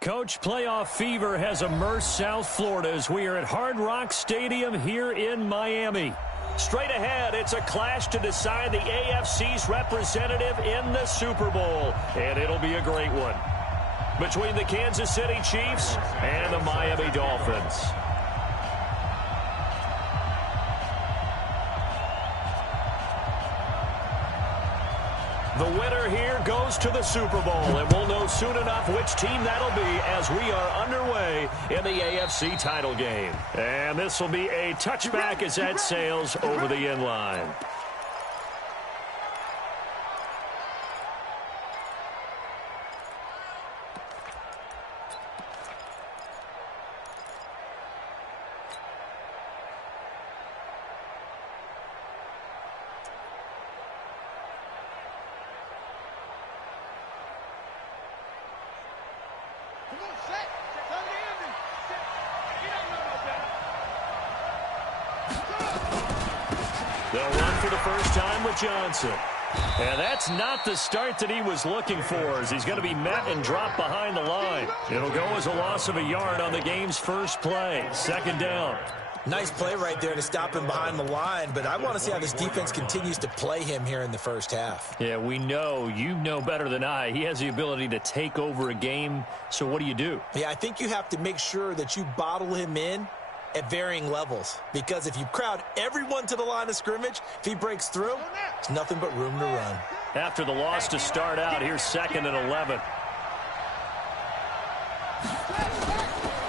Coach, playoff fever has immersed South Florida as we are at Hard Rock Stadium here in Miami. Straight ahead, it's a clash to decide the AFC's representative in the Super Bowl, and it'll be a great one, between the Kansas City Chiefs and the Miami Dolphins. The winner here goes to the Super Bowl, and we'll know soon enough which team that'll be as we are underway in the AFC title game. And this will be a touchback as that sails over the end line. They'll run for the first time with Johnson. And that's not the start that he was looking for, as he's going to be met and dropped behind the line. It'll go as a loss of a yard on the game's first play. Second down. Nice play right there to stop him behind the line, but I want to see how this defense continues to play him here in the first half. Yeah, we know, you know better than I, he has the ability to take over a game. So what do? Yeah, I think you have to make sure that you bottle him in at varying levels, because if you crowd everyone to the line of scrimmage, if he breaks through, there's nothing but room to run. After the loss to start out, here's 2nd and 11.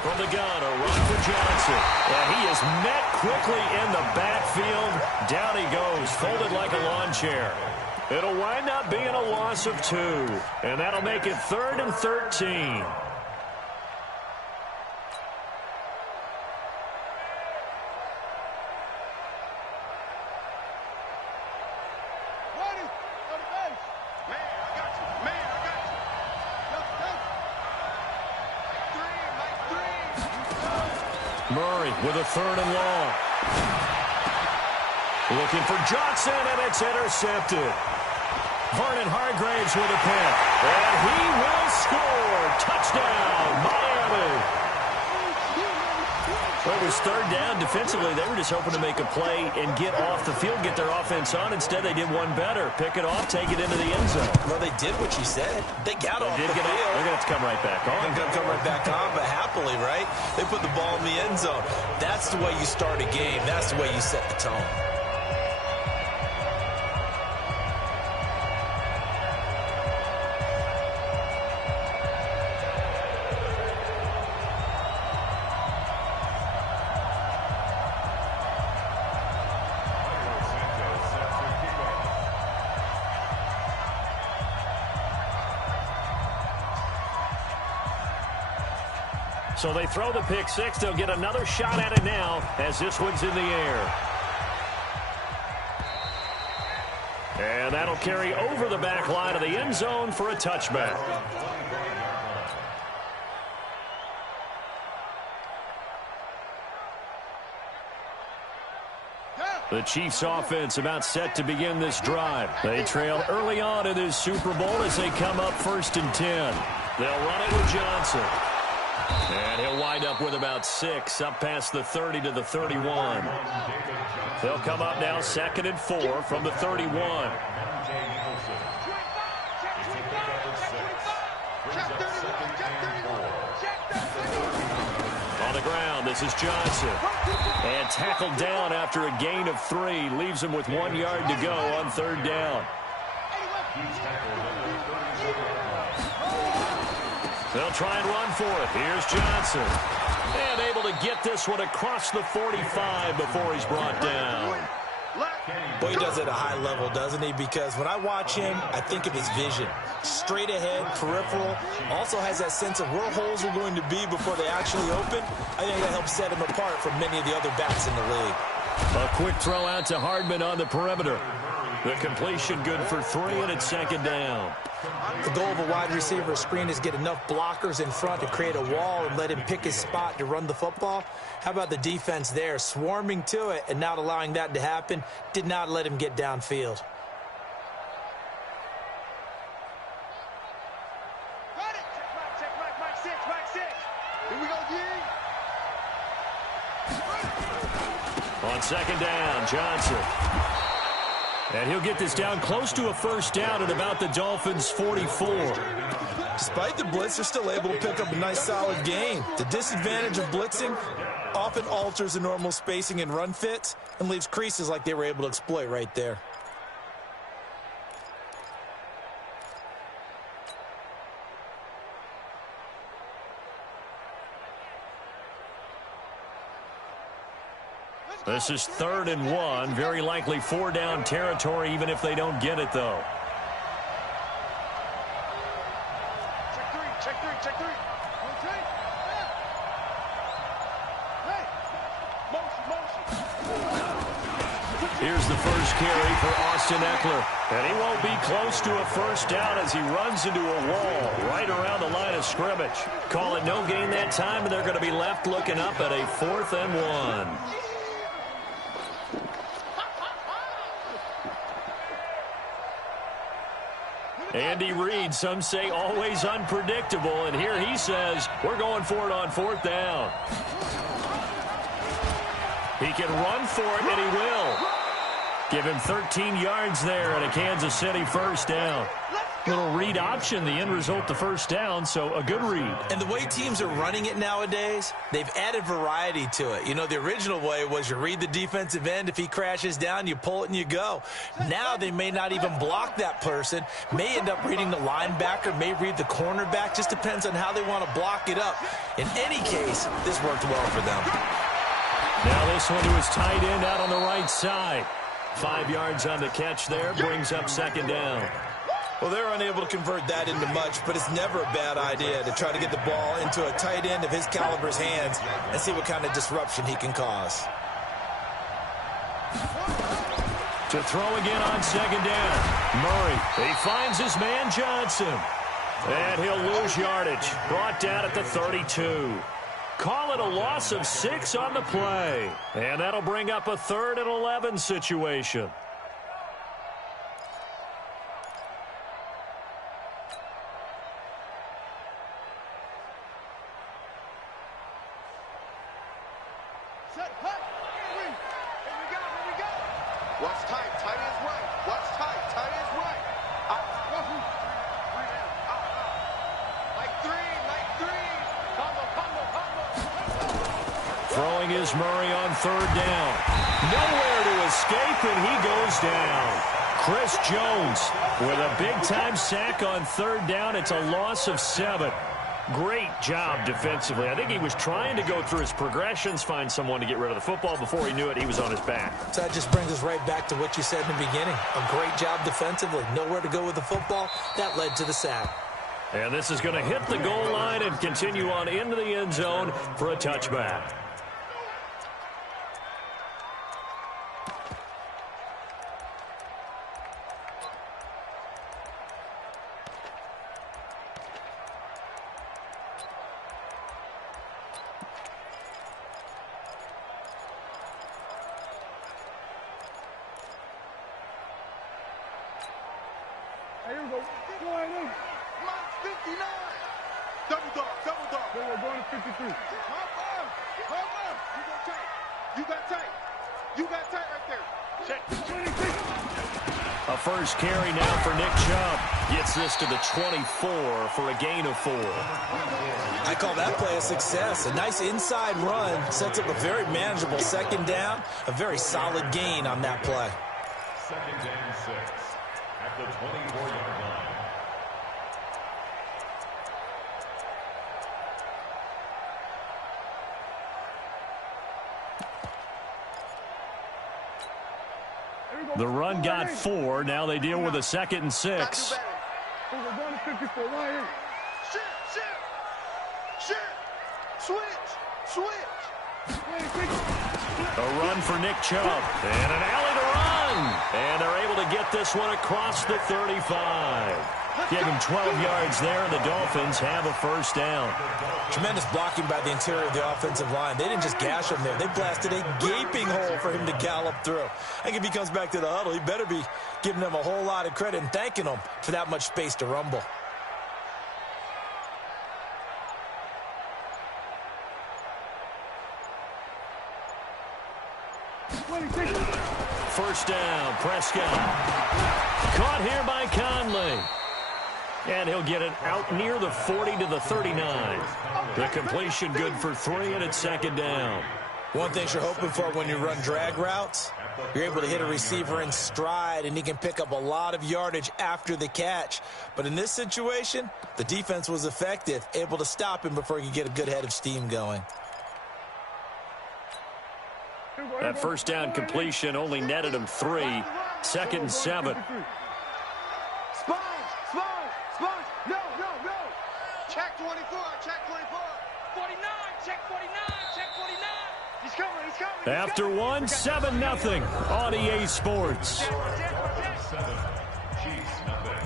From the gun, a run for Johnson. And he is met quickly in the backfield. Down he goes, folded like a lawn chair. It'll wind up being a loss of 2. And that'll make it 3rd and 13. Murray with a 3rd and long. Looking for Johnson, and it's intercepted. Vernon Hargraves with a pick. And he will score. Touchdown, Miami. Well, it was 3rd down. Defensively, they were just hoping to make a play and get off the field, get their offense on. Instead, they did one better. Pick it off, take it into the end zone. Well, they did what you said. They got off the field. They're going to have to come right back on. They're going to come right back on, but happily, right? They put the ball in the end zone. That's the way you start a game. That's the way you set the tone. So they throw the pick six. They'll get another shot at it now as this one's in the air. And that'll carry over the back line of the end zone for a touchback. The Chiefs offense about set to begin this drive. They trail early on in this Super Bowl as they come up 1st and 10. They'll run it with Johnson. And he'll wind up with about 6, up past the 30 to the 31. They'll come up now 2nd and 4 from the 31. On the ground, this is Johnson. And tackled down after a gain of 3. Leaves him with 1 yard to go on 3rd down. They'll try and run for it. Here's Johnson. And able to get this one across the 45 before he's brought down. Boy, he does it at a high level, doesn't he? Because when I watch him, I think of his vision. Straight ahead, peripheral. Also has that sense of where holes are going to be before they actually open. I think that helps set him apart from many of the other backs in the league. A quick throw out to Hardman on the perimeter. The completion good for 3, and it's 2nd down. The goal of a wide receiver screen is get enough blockers in front to create a wall and let him pick his spot to run the football. How about the defense there, swarming to it and not allowing that to happen? Did not let him get downfield. On second down, Johnson. And he'll get this down close to a first down at about the Dolphins' 44. Despite the blitz, they're still able to pick up a nice, solid gain. The disadvantage of blitzing often alters the normal spacing and run fits and leaves creases like they were able to exploit right there. This is 3rd and 1. Very likely 4-down territory, even if they don't get it, though. Check three. Okay. Hey. Motion. Here's the first carry for Austin Eckler. And he won't be close to a first down as he runs into a wall right around the line of scrimmage. Call it no gain that time, and they're going to be left looking up at a 4th and 1. Andy Reid, some say always unpredictable, and here he says we're going for it on 4th down. He can run for it, and he will. Give him 13 yards there and a Kansas City first down. Little read option, the end result, the first down, so a good read. And the way teams are running it nowadays, they've added variety to it. You know, the original way was you read the defensive end. If he crashes down, you pull it and you go. Now they may not even block that person, may end up reading the linebacker, may read the cornerback. Just depends on how they want to block it up. In any case, this worked well for them. Now this one to his tight end out on the right side. 5 yards on the catch there, brings up 2nd down. Well, they're unable to convert that into much, but it's never a bad idea to try to get the ball into a tight end of his caliber's hands and see what kind of disruption he can cause. To throw again on 2nd down. Murray, he finds his man Johnson. And he'll lose yardage. Brought down at the 32. Call it a loss of 6 on the play. And that'll bring up a 3rd and 11 situation. Set, hut. Here we go. What's tight? Tight is right. What's tight? Tight is right. Like three. Combo. Throwing is Murray on 3rd down. Nowhere to escape, and he goes down. Chris Jones with a big-time sack on 3rd down. It's a loss of 7. Great job defensively. I think he was trying to go through his progressions, find someone to get rid of the football. Before he knew it, he was on his back. So that just brings us right back to what you said in the beginning. A great job defensively. Nowhere to go with the football. That led to the sack. And this is going to hit the goal line and continue on into the end zone for a touchback. Here we go. Go ahead in. Mike 59. Double dog. Then we're going to 53. Hold on. You got tight right there. Check. 26. A first carry now for Nick Chubb. Gets this to the 24 for a gain of 4. I call that play a success. A nice inside run sets up a very manageable 2nd down. A very solid gain on that play. 2nd and 6 at the 24-yard line. The run got 4. Now they deal with a 2nd and 6. We're going to 54. Right here. Switch. A run for Nick Chubb. And an alley to run. And they're able to get this one across the 35. Give him 12 yards there, and the Dolphins have a first down. Tremendous blocking by the interior of the offensive line. They didn't just gash him there. They blasted a gaping hole for him to gallop through. I think if he comes back to the huddle, he better be giving them a whole lot of credit and thanking them for that much space to rumble. first down. Prescott. Caught here by Conley. And he'll get it out near the 40 to the 39. The completion good for 3, and it's second down. One thing you're hoping for when you run drag routes, you're able to hit a receiver in stride, and he can pick up a lot of yardage after the catch. But in this situation, the defense was effective, able to stop him before he could get a good head of steam going. That first down completion only netted him 3. Second and 7. Sponge, no. Check 24, check 24. 49, check 49, check 49. He's coming. After one, 7-0 on EA Sports. 7, Chiefs nothing.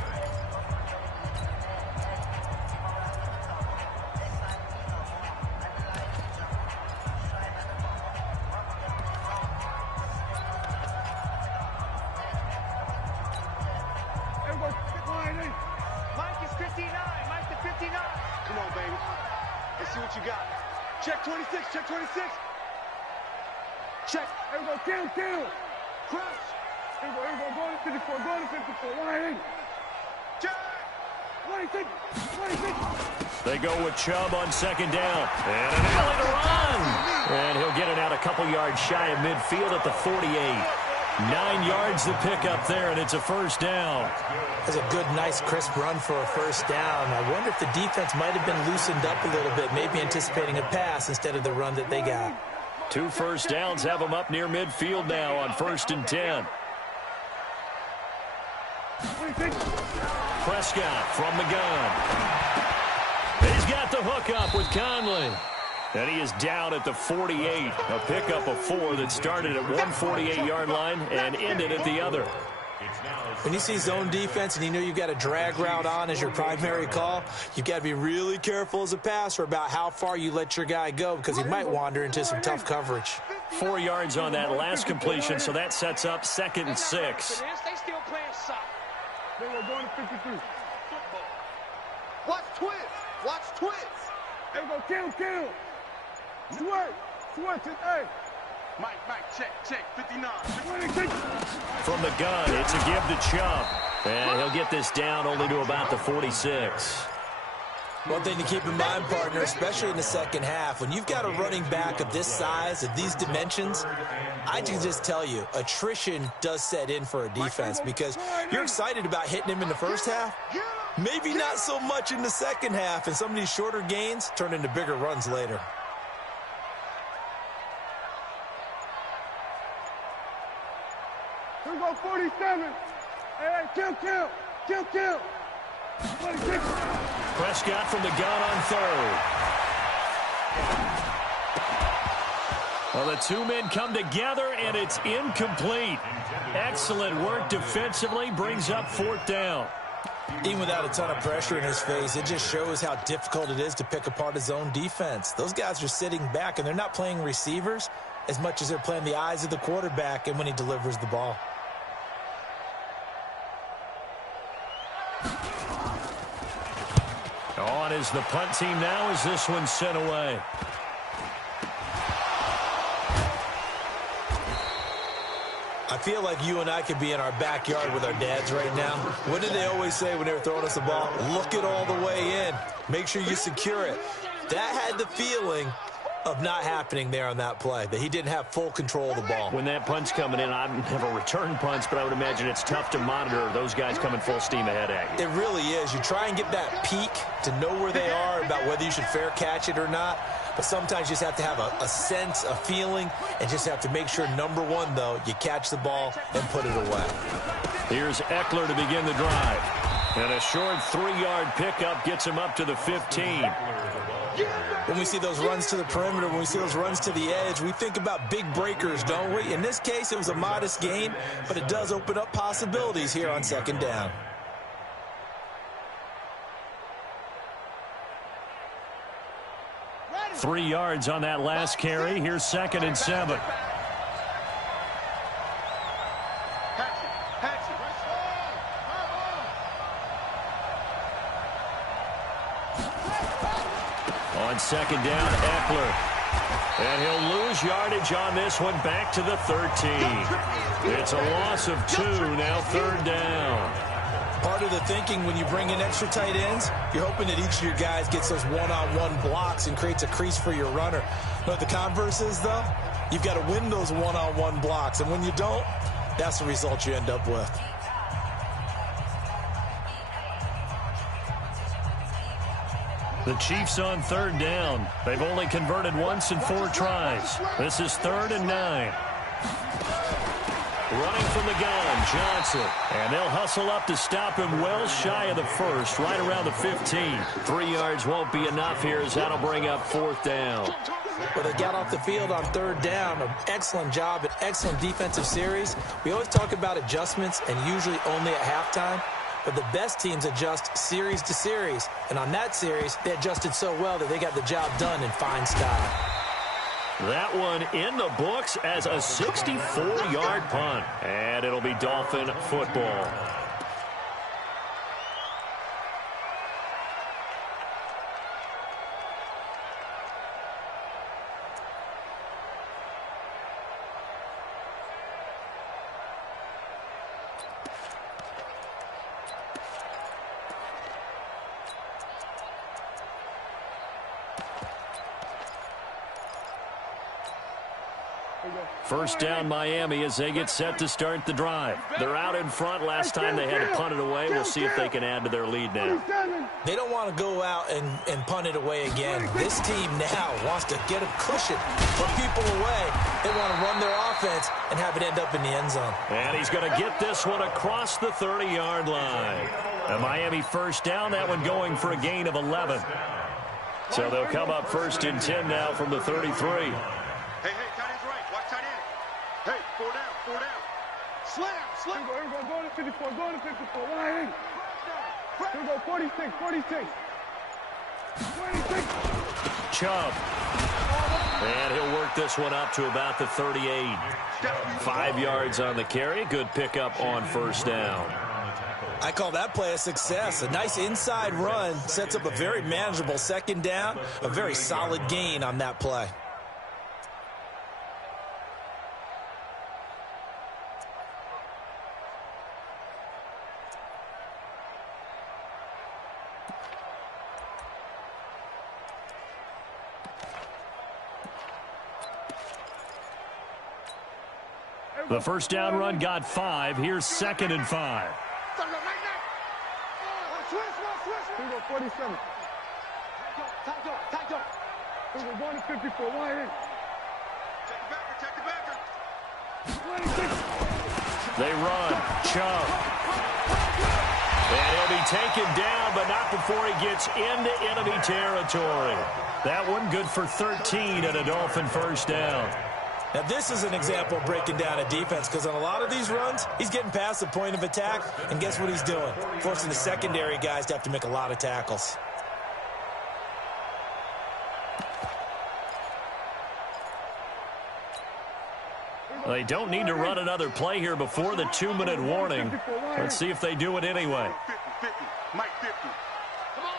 Mike is 59. Mike the 59. Come on, baby. Let's see what you got. Check 26. Check 26. Check. Here we go. Kill. Crush. Here we go. Go to 54. Go to 54. 180. Check. 26. They go with Chubb on second down. And an alley to run. And he'll get it out a couple yards shy of midfield at the 48. 9 yards to pick up there, and it's a first down. That's a good, nice, crisp run for a first down. I wonder if the defense might have been loosened up a little bit, maybe anticipating a pass instead of the run that they got. 2 first downs have them up near midfield now on 1st and 10. Prescott from the gun. He's got the hook up with Conley. And he is down at the 48. A pickup of 4 that started at 148-yard line and ended at the other. When you see zone defense and you know you've got a drag route on as your primary call, you've got to be really careful as a passer about how far you let your guy go because he might wander into some tough coverage. 4 yards on that last completion, so that sets up 2nd and 6. They still playing soft. They were going to 53. Watch twist. There we go. Kill. Switch it, hey. Mike, check, 59. From the gun, it's a give to Chubb. And he'll get this down only to about the 46. One thing to keep in mind, partner, especially in the second half, when you've got a running back of this size, of these dimensions, I can just tell you, attrition does set in for a defense because you're excited about hitting him in the first half, maybe not so much in the second half, and some of these shorter gains turn into bigger runs later. Here we go, 47. Hey, kill. 26. Prescott from the gun on 3rd. Well, the 2 men come together, and it's incomplete. Excellent work defensively, brings up 4th down. Even without a ton of pressure in his face, it just shows how difficult it is to pick apart his own defense. Those guys are sitting back, and they're not playing receivers as much as they're playing the eyes of the quarterback and when he delivers the ball. On is the punt team now as this one's sent away. I feel like you and I could be in our backyard with our dads right now. What did they always say when they were throwing us the ball? Look it all the way in. Make sure you secure it. That had the feeling of not happening there on that play, that he didn't have full control of the ball. When that punt's coming in, I've never returned punts, but I would imagine it's tough to monitor those guys coming full steam ahead at you. It really is. You try and get that peek to know where they are, about whether you should fair catch it or not. But sometimes you just have to have a sense, a feeling, and just have to make sure, number one, though, you catch the ball and put it away. Here's Eckler to begin the drive. And a short 3-yard pickup gets him up to the 15. When we see those runs to the perimeter, when we see those runs to the edge, we think about big breakers, don't we? In this case, it was a modest gain, but it does open up possibilities here on second down. Three yards on that last carry. Here's 2nd and 7. On second down, Eckler. And he'll lose yardage on this one, back to the 13. It's a loss of 2, now 3rd down. Part of the thinking when you bring in extra tight ends, you're hoping that each of your guys gets those one-on-one blocks and creates a crease for your runner. But the converse is, though, you've got to win those one-on-one blocks. And when you don't, that's the result you end up with. The Chiefs on 3rd down. They've only converted once in 4 tries. This is 3rd and 9. Running from the gun, Johnson. And they'll hustle up to stop him well shy of the 1st, right around the 15. 3 yards won't be enough here as that'll bring up 4th down. Well, they got off the field on 3rd down. An excellent job, an excellent defensive series. We always talk about adjustments and usually only at halftime. But the best teams adjust series to series. And on that series, they adjusted so well that they got the job done in fine style. That one in the books as a 64-yard punt. And it'll be Dolphin football. First down, Miami, as they get set to start the drive. They're out in front. Last time they had to punt it away. We'll see if they can add to their lead now. They don't want to go out and punt it away again. This team now wants to get a cushion, put people away. They want to run their offense and have it end up in the end zone. And he's going to get this one across the 30-yard line. A Miami first down, that one going for a gain of 11. So they'll come up 1st and 10 now from the 33. Hey, tight end's right. Watch tight end. Hey, 4 down. Slam. Here we go, go to 54, line in. Here we go, 46. 26. Chubb. And he'll work this one up to about the 38. 5 yards on the carry. Good pickup on 1st down. I call that play a success. A nice inside run sets up a very manageable 2nd down. A very solid gain on that play. The first down run got 5. Here's 2nd and 5. Here we go, 47. Here we go, going to 54, line in. Check the backer. 26. They run. Chubb. And he'll be taken down, but not before he gets into enemy territory. That one good for 13 and a Dolphin first down. Now, this is an example of breaking down a defense because on a lot of these runs, he's getting past the point of attack, and guess what he's doing? Forcing the secondary guys to have to make a lot of tackles. They don't need to run another play here before the 2-minute warning. Let's see if they do it anyway. 50. Mike 50. Come on,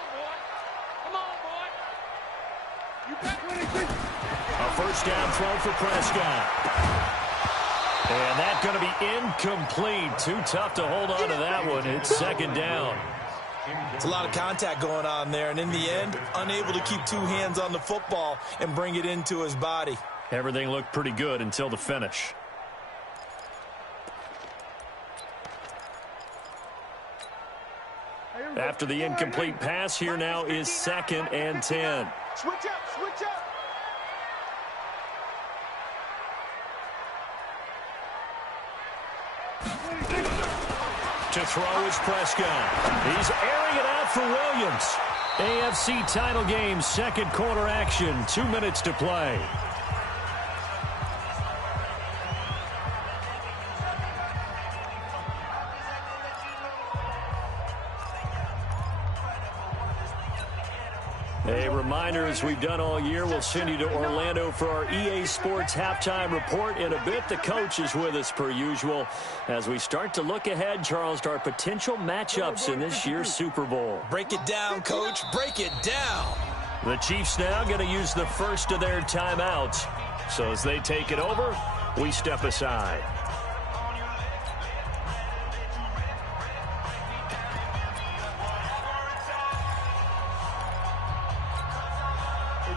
boy. You got 26. A first down throw for Prescott. And that's going to be incomplete. Too tough to hold on to that one. It's 2nd down. It's a lot of contact going on there, and in the end, unable to keep 2 hands on the football and bring it into his body. Everything looked pretty good until the finish. After the incomplete pass, here now is 2nd and 10. Switch up. To throw is Prescott. He's airing it out for Williams. AFC title game, 2nd quarter action, 2 minutes to play. A reminder, as we've done all year, we'll send you to Orlando for our EA Sports halftime report in a bit. The coach is with us per usual as we start to look ahead, Charles, to our potential matchups in this year's Super Bowl. Break it down, Coach. Break it down. The Chiefs now going to use the first of their timeouts. So as they take it over, we step aside.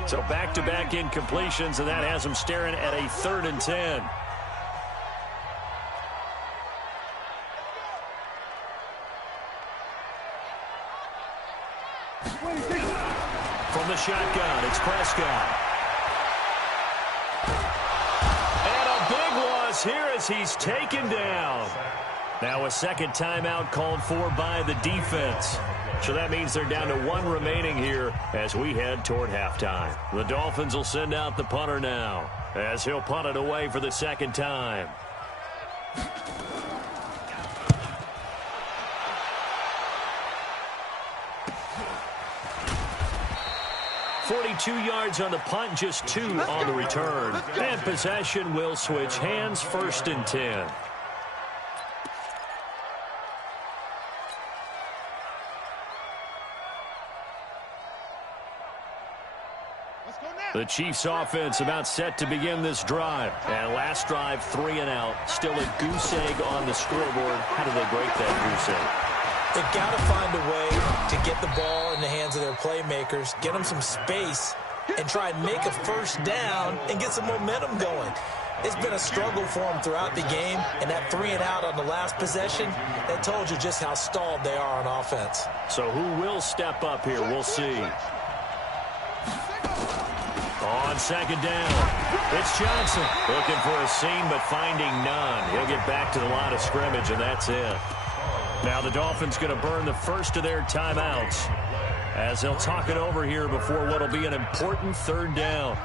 So back-to-back incompletions, and that has them staring at a 3rd and 10. From the shotgun, it's Prescott. And a big loss here as he's taken down. Now a second timeout called for by the defense. So that means they're down to 1 remaining here as we head toward halftime. The Dolphins will send out the punter now as he'll punt it away for the second time. 42 yards on the punt, just 2 on the return. And possession will switch hands, 1st and 10. The Chiefs offense about set to begin this drive. And last drive, 3 and out. Still a goose egg on the scoreboard. How do they break that goose egg? They've got to find a way to get the ball in the hands of their playmakers, get them some space, and try and make a first down and get some momentum going. It's been a struggle for them throughout the game, and that 3 and out on the last possession, that told you just how stalled they are on offense. So who will step up here? We'll see. On second down, it's Johnson. Looking for a seam, but finding none. He'll get back to the line of scrimmage, and that's it. Now the Dolphins going to burn the first of their timeouts as they'll talk it over here before what will be an important 3rd down.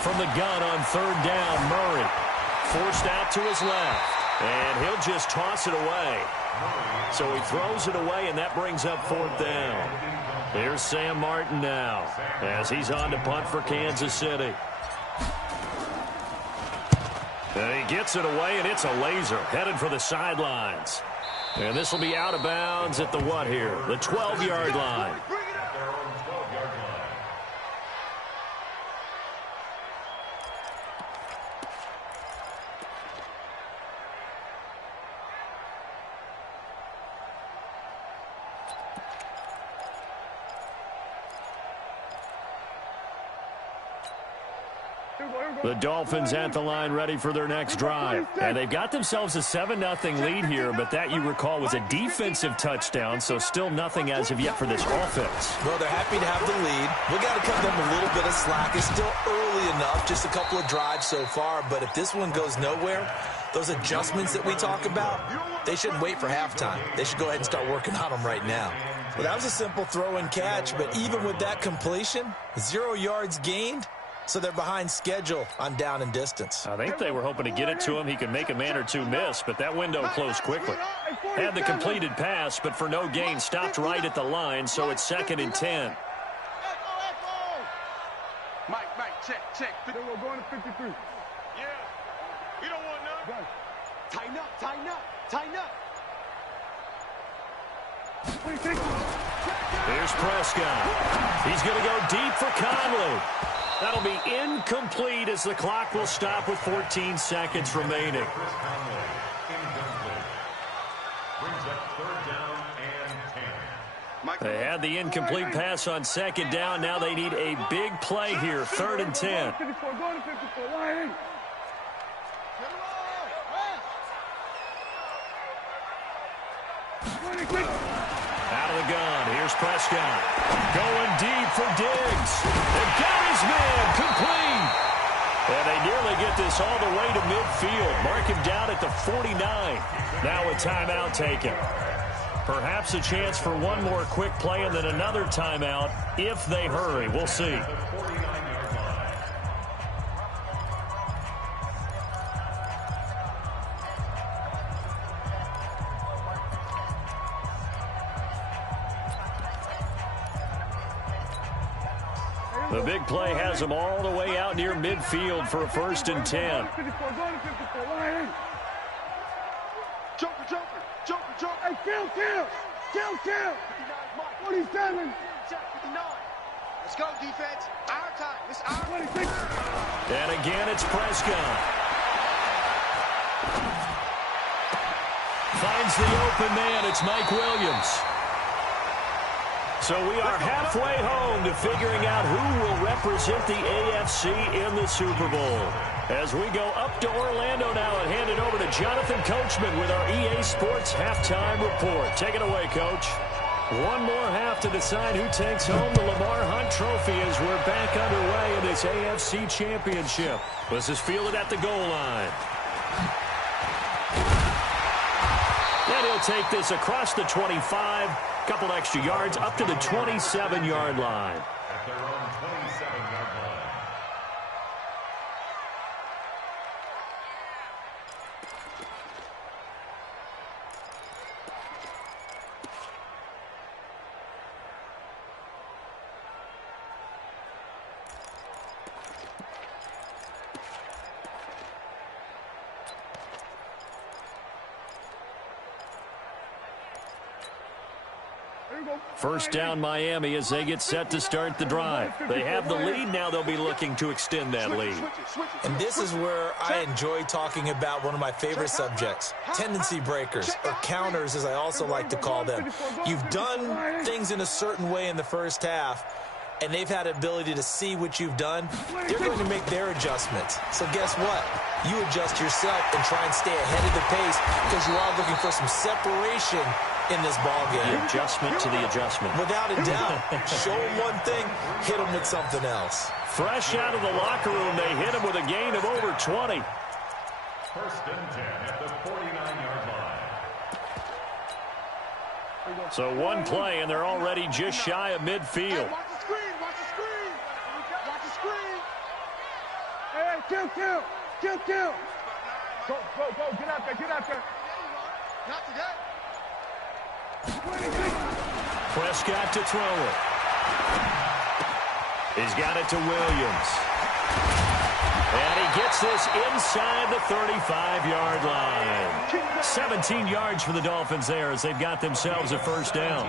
From the gun on 3rd down, Murray forced out to his left, and he'll just toss it away. So he throws it away, and that brings up 4th down. Here's Sam Martin now as he's on to punt for Kansas City. And he gets it away, and it's a laser headed for the sidelines. And this will be out of bounds at the what here? The 12-yard line. The Dolphins at the line ready for their next drive. And they've got themselves a 7-0 lead here, but that, you recall, was a defensive touchdown, so still nothing as of yet for this offense. Well, they're happy to have the lead. We got to cut them a little bit of slack. It's still early enough, just a couple of drives so far, but if this one goes nowhere, those adjustments that we talk about, they shouldn't wait for halftime. They should go ahead and start working on them right now. Well, that was a simple throw and catch, but even with that completion, 0 yards gained. So they're behind schedule on down and distance. I think they were hoping to get it to him. He could make a man or two miss, but that window closed quickly. Had the completed pass, but for no gain, stopped right at the line, so it's 2nd and 10. Mike, check. We're going to 53. Yeah. We don't want none. Tighten up. Here's Prescott. He's going to go deep for Conley. That'll be incomplete as the clock will stop with 14 seconds remaining. They had the incomplete pass on 2nd down. Now they need a big play here, 3rd and 10. Out of the gun, here's Prescott. Going deep for Diggs. They've got his man complete. And they nearly get this all the way to midfield. Mark him down at the 49. Now a timeout taken. Perhaps a chance for one more quick play and then another timeout if they hurry. We'll see. The big play has them all the way out near midfield for a 1st and 10. Joker, Joker, Joker, Joker. Hey, kill. 27. 59. Let's go, defense. Our time. It's our 26. And again, it's Prescott. Finds the open man. It's Mike Williams. So we are halfway home to figuring out who will represent the AFC in the Super Bowl. As we go up to Orlando now and hand it over to Jonathan Coachman with our EA Sports Halftime Report. Take it away, Coach. One more half to decide who takes home the Lamar Hunt Trophy as we're back underway in this AFC Championship. This is fielded at the goal line. And he'll take this across the 25, couple extra yards up to the 27-yard line. At their own 27-yard line. First down, Miami, as they get set to start the drive. They have the lead. Now they'll be looking to extend that lead. And this is where I enjoy talking about one of my favorite subjects, tendency breakers, or counters, as I also like to call them. You've done things in a certain way in the first half, and they've had the ability to see what you've done. They're going to make their adjustments. So guess what? You adjust yourself and try and stay ahead of the pace because you are looking for some separation in this ball game. The adjustment to the adjustment. Without a doubt. Show them one thing, hit them with something else. Fresh out of the locker room, they hit him with a gain of over 20. First and 10 at the 49-yard line. So one play, and they're already just shy of midfield. Hey, watch the screen. Watch the screen. Watch the screen. Hey, kill. Go. Get out there. Not today. Prescott to throw it. He's got it to Williams. And he gets this inside the 35-yard line. 17 yards for the Dolphins there as they've got themselves a first down.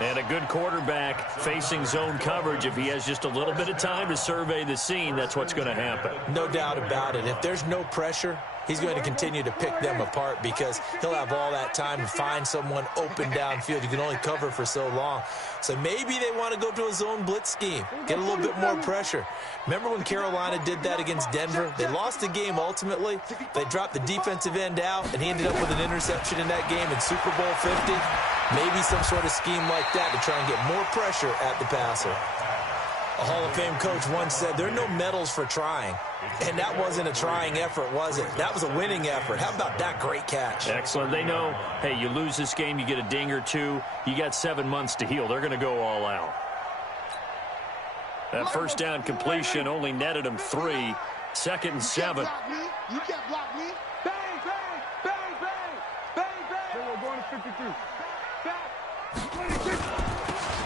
And a good quarterback facing zone coverage. If he has just a little bit of time to survey the scene, that's what's going to happen. No doubt about it. If there's no pressure, he's going to continue to pick them apart because he'll have all that time to find someone open downfield. You can only cover for so long. So maybe they want to go to a zone blitz scheme, get a little bit more pressure. Remember when Carolina did that against Denver? They lost the game ultimately. They dropped the defensive end out, and he ended up with an interception in that game in Super Bowl 50. Maybe some sort of scheme like that to try and get more pressure at the passer. A Hall of Fame coach once said, there are no medals for trying. And that wasn't a trying effort, was it? That was a winning effort. How about that great catch? Excellent. They know, hey, you lose this game, you get a ding or two. You got 7 months to heal. They're going to go all out. That first down completion only netted him 3. Second and 7. You can't block me. Bang, bang, bang, bang, bang, bang. We're going to 53. Back. 26.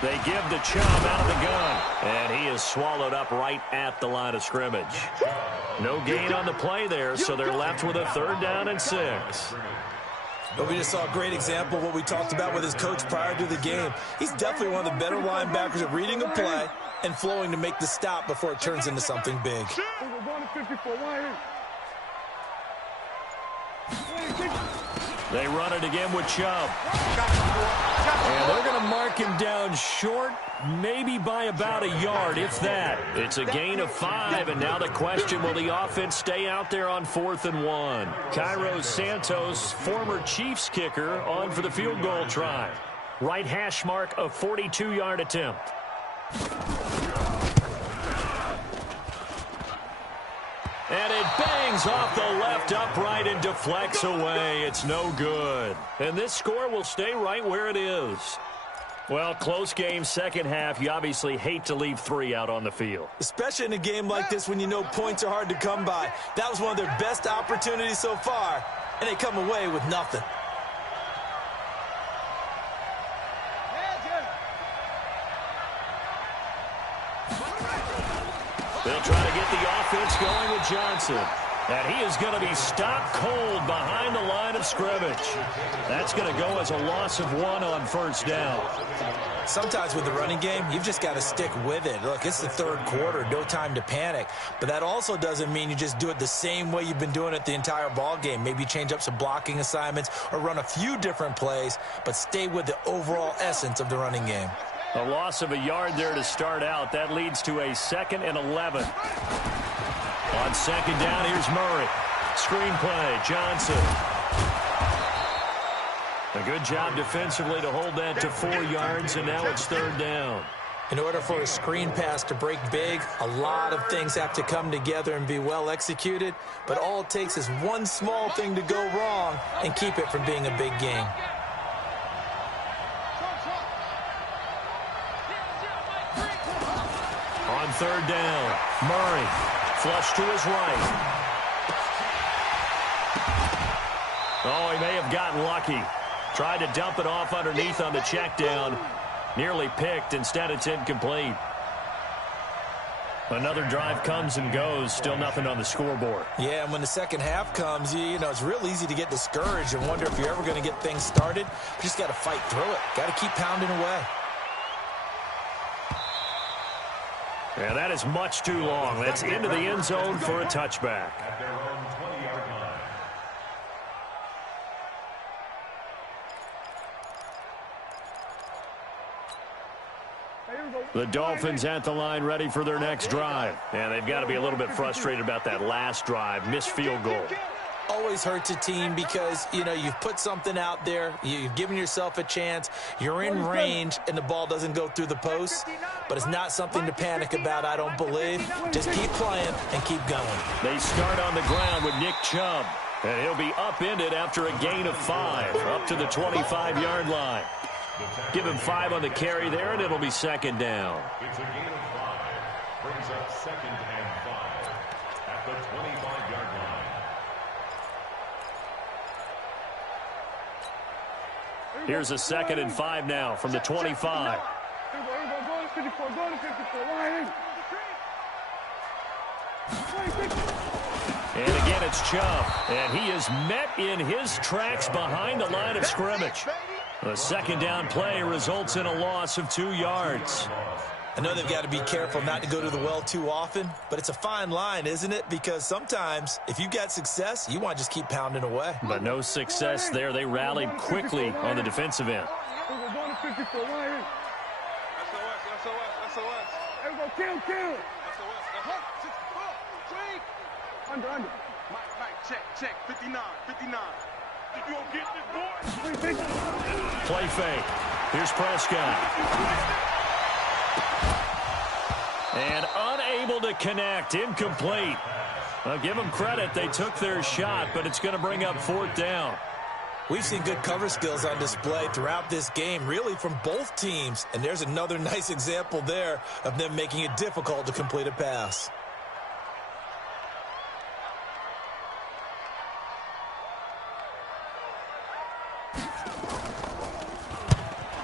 They give the Chubb out of the gun, and he is swallowed up right at the line of scrimmage. No gain on the play there, so they're left with a 3rd down and 6. But we just saw a great example of what we talked about with his coach prior to the game. He's definitely one of the better linebackers at reading a play and flowing to make the stop before it turns into something big. We're going to 54. They run it again with Chubb. And they're going to mark him down short, maybe by about a yard, if that. It's a gain of 5, and now the question, will the offense stay out there on 4th and 1? Cairo Santos, former Chiefs kicker, on for the field goal try. Right hash mark, a 42-yard attempt. And it bangs off the left upright and deflects away. It's no good. And this score will stay right where it is. Well, close game, second half. You obviously hate to leave 3 out on the field. Especially in a game like this when you know points are hard to come by. That was one of their best opportunities so far, and they come away with nothing. They'll try to get the offense going with Johnson. And he is going to be stopped cold behind the line of scrimmage. That's going to go as a loss of 1 on first down. Sometimes with the running game, you've just got to stick with it. Look, it's the third quarter, no time to panic. But that also doesn't mean you just do it the same way you've been doing it the entire ball game. Maybe change up some blocking assignments or run a few different plays, but stay with the overall essence of the running game. A loss of a yard there to start out. That leads to a 2nd and 11. On second down, here's Murray. Screen play, Johnson. A good job defensively to hold that to 4 yards, and now it's 3rd down. In order for a screen pass to break big, a lot of things have to come together and be well executed, but all it takes is one small thing to go wrong and keep it from being a big game. On 3rd down, Murray, flush to his right. Oh, he may have gotten lucky. Tried to dump it off underneath on the check down. Nearly picked. Instead, it's incomplete. Another drive comes and goes. Still nothing on the scoreboard. Yeah, and when the second half comes, you know, it's real easy to get discouraged and wonder if you're ever going to get things started. You just got to fight through it. Got to keep pounding away. Yeah, that is much too long. That's into the end zone for a touchback. At their own 20-yard line. The Dolphins at the line ready for their next drive. And they've got to be a little bit frustrated about that last drive. Missed field goal. Always hurts a team because, you know, you've put something out there. You've given yourself a chance. You're in range, and the ball doesn't go through the post. But it's not something to panic about, I don't believe. Just keep playing and keep going. They start on the ground with Nick Chubb. And he'll be upended after a gain of 5, up to the 25-yard line. Give him 5 on the carry there, and it'll be 2nd down. It's a gain of 5. Brings up 2nd and 5 at the 25-yard line. Here's a 2nd and 5 now from the 25. Here we go. Go to 54. Go to 54. Wide And again, it's Chubb. And he is met in his tracks behind the line of scrimmage. A 2nd down play results in a loss of 2 yards. I know they've got to be careful not to go to the well too often, but it's a fine line, isn't it? Because sometimes, if you've got success, you want to just keep pounding away. But no success there. They rallied quickly on the defensive end. Here we go. Go to 54. Wide SOS. Here we go. Kill. Under. Mike, check. 59. You gonna get this, boy? Play fake. Here's Prescott. And unable to connect. Incomplete. I'll give them credit. They took their shot, but it's going to bring up 4th down. We've seen good cover skills on display throughout this game, really from both teams. And there's another nice example there of them making it difficult to complete a pass.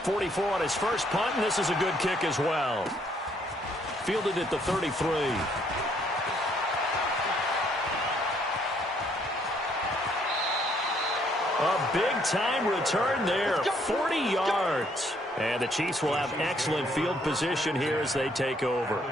44 on his first punt, and this is a good kick as well. Fielded at the 33. A big-time return there, 40 yards. And the Chiefs will have excellent field position here as they take over.